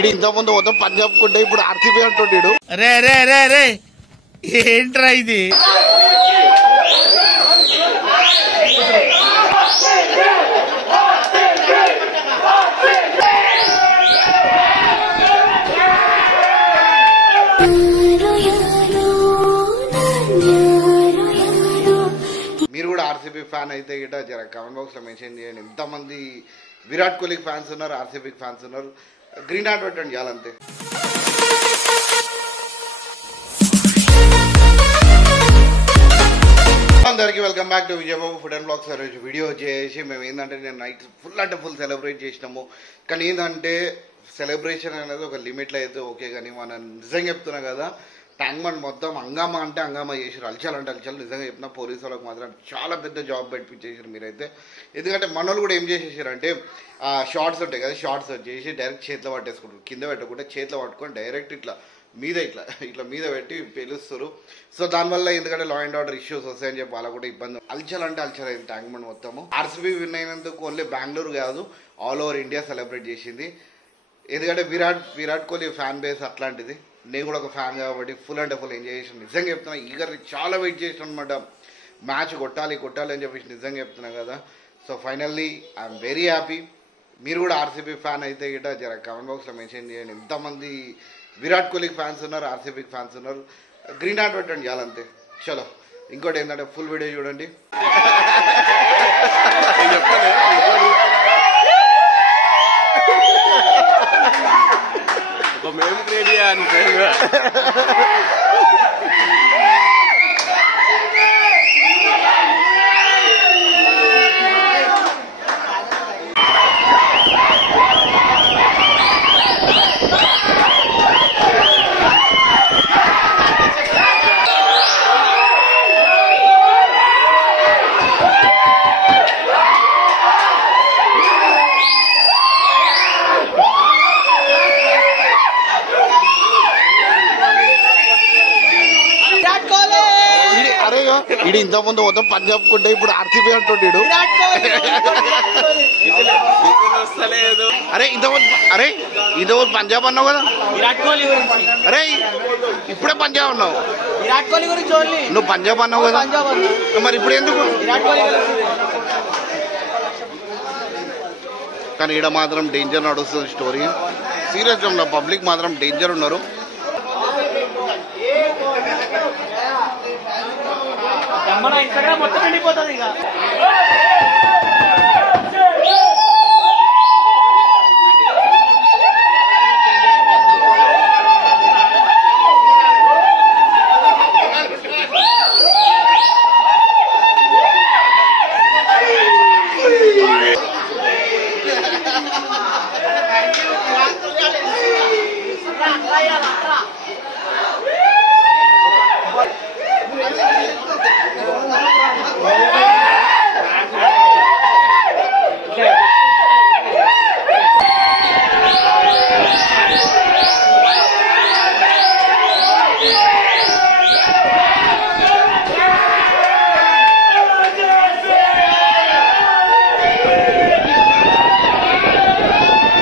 ఇడు ఇంత ముందు మొత్తం పంజాబ్ కుంటే ఇప్పుడు ఆర్సీబీ అంటుంటాడు. రే రే రే రే ఏంట్రా ఇది? మీరు కూడా ఆర్సీబీ ఫ్యాన్ అయితే గిట జర కామెంట్ బాక్స్ లో మెన్షన్ చేయండి. ఎంతమంది విరాట్ కోహ్లీ ఫ్యాన్స్ ఉన్నారు, ఆర్సీబీ ఫ్యాన్స్ ఉన్నారు. గ్రీన్ హార్ట్ పెట్టండి చాలంతే. అందరికి welcome back to Vijayababu food and blogs. రోజు వీడియో చేసి మేము ఏంటంటే నేను నైట్ ఫుల్ అంటే ఫుల్ సెలబ్రేట్ చేసినాము. కానీ ఏంటంటే సెలబ్రేషన్ అనేది ఒక లిమిట్లో అయితే ఓకే, కానీ మనం నిజంగా చెప్తున్నాం కదా, ట్యాంక్ బండ్ మొత్తం హంగామా అంటే హంగామా చేసారు, అల్చాలంటే అల్చాలు. నిజంగా చెప్పిన పోలీసు వాళ్ళకి మాత్రం చాలా పెద్ద జాబ్ పెట్టించేసారు మీరైతే. ఎందుకంటే మనోళ్ళు కూడా ఏం చేసేసారంటే షార్ట్స్ ఉంటాయి కదా, షార్ట్స్ వచ్చేసి డైరెక్ట్ చేతిలో పట్టేసుకుంటారు, కింద పెట్టకుండా చేతిలో పట్టుకొని డైరెక్ట్ ఇట్లా మీద ఇట్లా మీద పెట్టి పేలుస్తారు. సో దానివల్ల ఎందుకంటే లా అండ్ ఆర్డర్ ఇష్యూస్ వస్తాయని చెప్పి వాళ్ళకు కూడా ఇబ్బంది. అల్చాలంటే అల్చరైంది ట్యాంక్ బండ్ మొత్తము. ఆర్సీబీ విన్ అయినందుకు ఓన్లీ బెంగళూరు కాదు, ఆల్ ఓవర్ ఇండియా సెలబ్రేట్ చేసింది. ఎందుకంటే విరాట్ కోహ్లీ ఫ్యాన్ బేస్ అట్లాంటిది. నేను కూడా ఒక ఫ్యాన్ కాబట్టి ఫుల్ అంటే ఫుల్ ఎంజాయ్ చేసాను. నిజంగా చెప్తున్నా, ఈగర్ చాలా వెయిట్ చేసాను అనమాట. మ్యాచ్ కొట్టాలి అని చెప్పేసి నిజంగా చెప్తున్నా కదా. So finally I'm very happy. మీరు కూడా ఆర్సీబీ ఫ్యాన్ అయితే గిట జర కామెంట్ బాక్స్లో మెన్షన్ చేయండి. ఎంతమంది విరాట్ కోహ్లీ ఫ్యాన్స్ ఉన్నారు, ఆర్సీబీ ఫ్యాన్స్ ఉన్నారు. గ్రీన్ హార్ట్ పెట్టండి చాలంతే. చలో, ఇంకోటి ఏంటంటే ఫుల్ వీడియో చూడండి. మేము క్రియేట్ చేయాలి. ఇడు ఇంత ముందు మొత్తం పంజాబ్ కుంటే ఇప్పుడు ఆర్సీబీ అంటుంటాడు. అరే ఇంతకుముందు పంజాబ్ అన్నావు కదా, విరాట్ కోహ్లీ గురించి. అరే ఇప్పుడే పంజాబ్ అన్నావు. విరాట్ కోహ్లీ గురించి ఓన్లీ నువ్వు పంజాబ్ అన్నావు కదా, మరి ఇప్పుడు ఎందుకు విరాట్ కోహ్లీ గురించి? కానీ ఈడ మాత్రం డేంజర్ నడుస్తుంది స్టోరీ. సీరియస్ గా పబ్లిక్ మాత్రం డేంజర్ ఉన్నారు. మన ఇన్స్టాగ్రామ్ మొత్తం వెళ్ళిపోతుంది ఇక.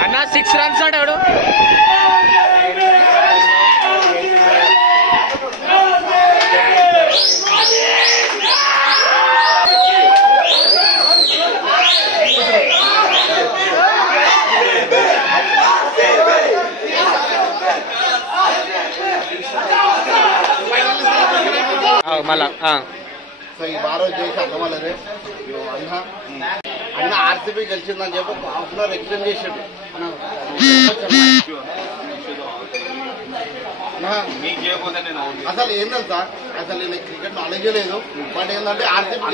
అన్న 6 runs ఆడాడు. మళ్ళా సో ఈ బారో చేసి అన్నవాళ్ళదే అన్న ఆర్సీబీ గెలిచిందని చెప్పి ఒక హాఫ్ అన్ అవర్ ఎక్స్టెండ్ చేసాడు. అసలు ఏంటంటే సార్, అసలు నేను క్రికెట్ నాలెడ్జ్ లేదు, బట్ ఏంటంటే ఆర్సీబీ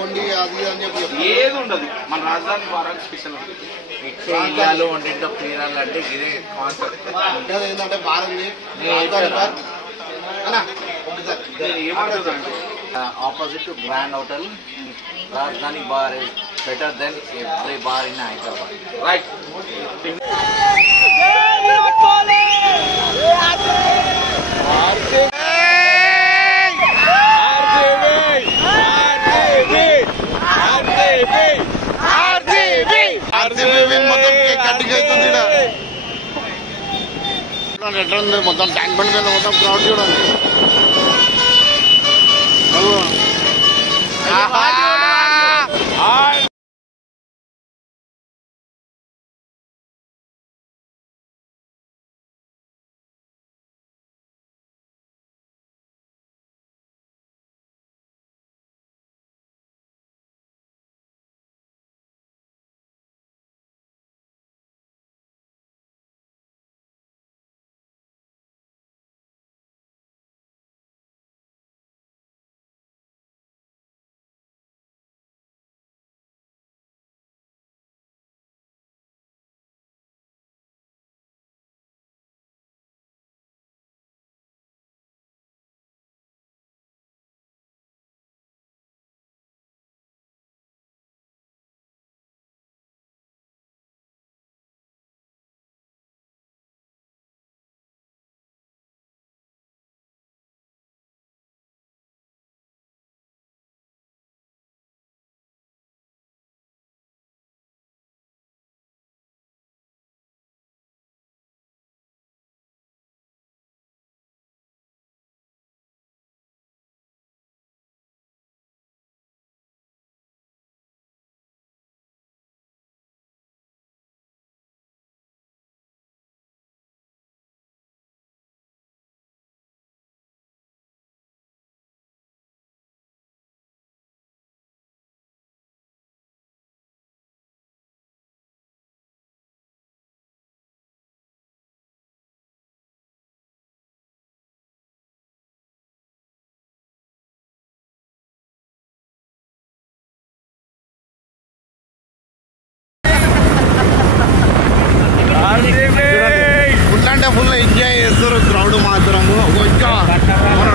ఓన్లీ అది అని చెప్పి ఏది ఉండదు. మన రాజధాని ద్వారా స్పెషల్ ఇండియాలో వంటింటో క్రీడలు అంటే ఇదే కాన్సెప్ట్. ఏంటంటే బాగుంది opposite to Grand Hotel, Rajdhani bar is better than every bar in Hyderabad. Right. RCB మొత్తం కట్టిగా అవుతుంది. చూడండి ఎట్లా ఉంది మొత్తం ట్యాంక్ బండ్ మీద మొత్తం క్రౌడ్ చూడండి. ఫుల్ అంటే ఫుల్ ఎంజాయ్ చేస్తారు క్రౌడ్ మాత్రము. ఇంకా మన